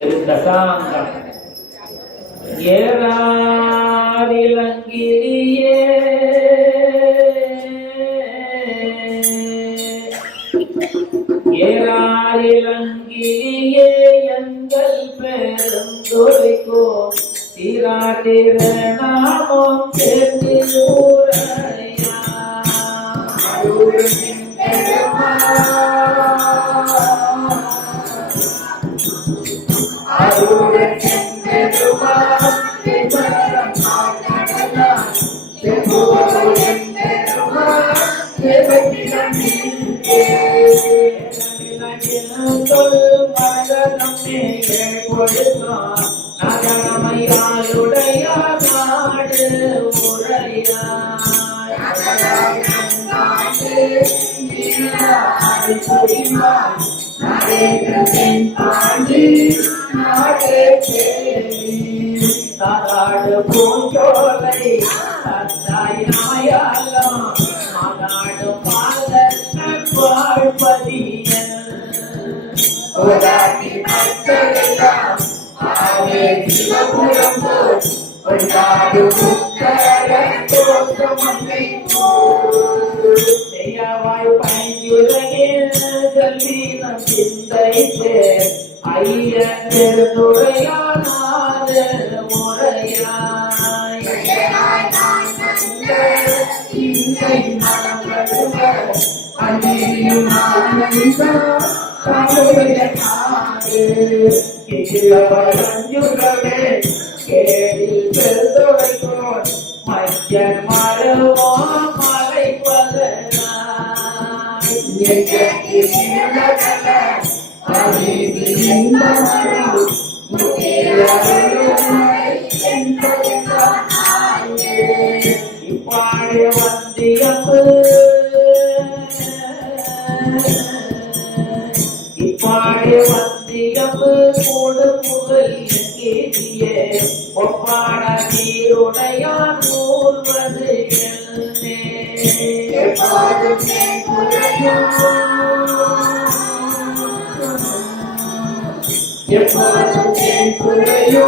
தசாங்கம் ஏறாரிலங்கிரியே ஏறாரிலங்கிரியே எங்கள் பெருந்துரைக்கோ திராட்டிர நாமம் கேட்டு ஊரையா நகரமையாளுடைய நாடு உரையாய் தாராடு பூஞ்சோலை தத்தாய் நாயாலம் மகாடு பால வாழ்பதியன் ஓடாட்டி மக்களெல்லாம் ஆவே சிவபுரம் போல் கொண்டாடு முக்கர தோற்றமன்னை போல் சொல்லி நம் சிந்தைத்து ஐயன் திருத்துறையானாத முறையாய் கேடில் பெருந்துரைக்கோன் மஞ்சள் மரவோ இப்பாடு வந்தியப்பு கூடு புகழ் கேட்டிய ஒப்பாட நீருடையான் ஊர்வது எப்போதும் என் குறையோ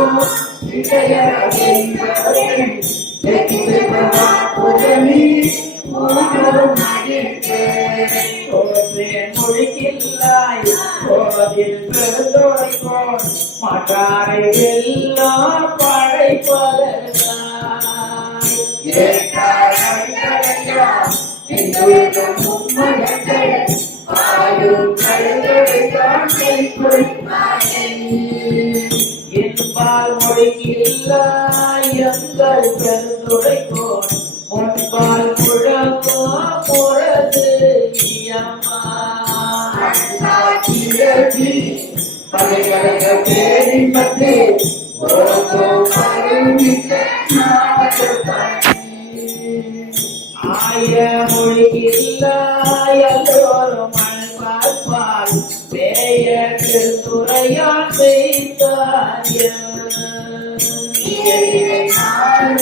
தோன்றேன் மொழிக்கில்லாய் கோதில் பெருந்தோடைக்கோன் மாற்றாரை எல்லாம் படைப்பதனாய் என்பால் மொழிக்கில்லாய் எங்கள் பெருந்துரைக்கோன் முன்பால் முழங்கோ பொறது இயமா ஆய மொழியில்லாய் எல்லோரும் மண் பார்ப்பால். பேய திருத்துறையான் செய்தாரியன்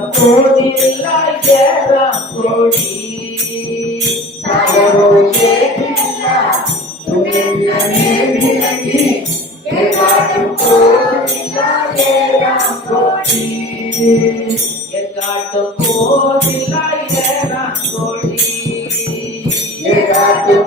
எக்காட்டும் போதில்லா கோடி எக்காட்டும் போதில்லா ஏறாம் கோடி. எக்காட்டும்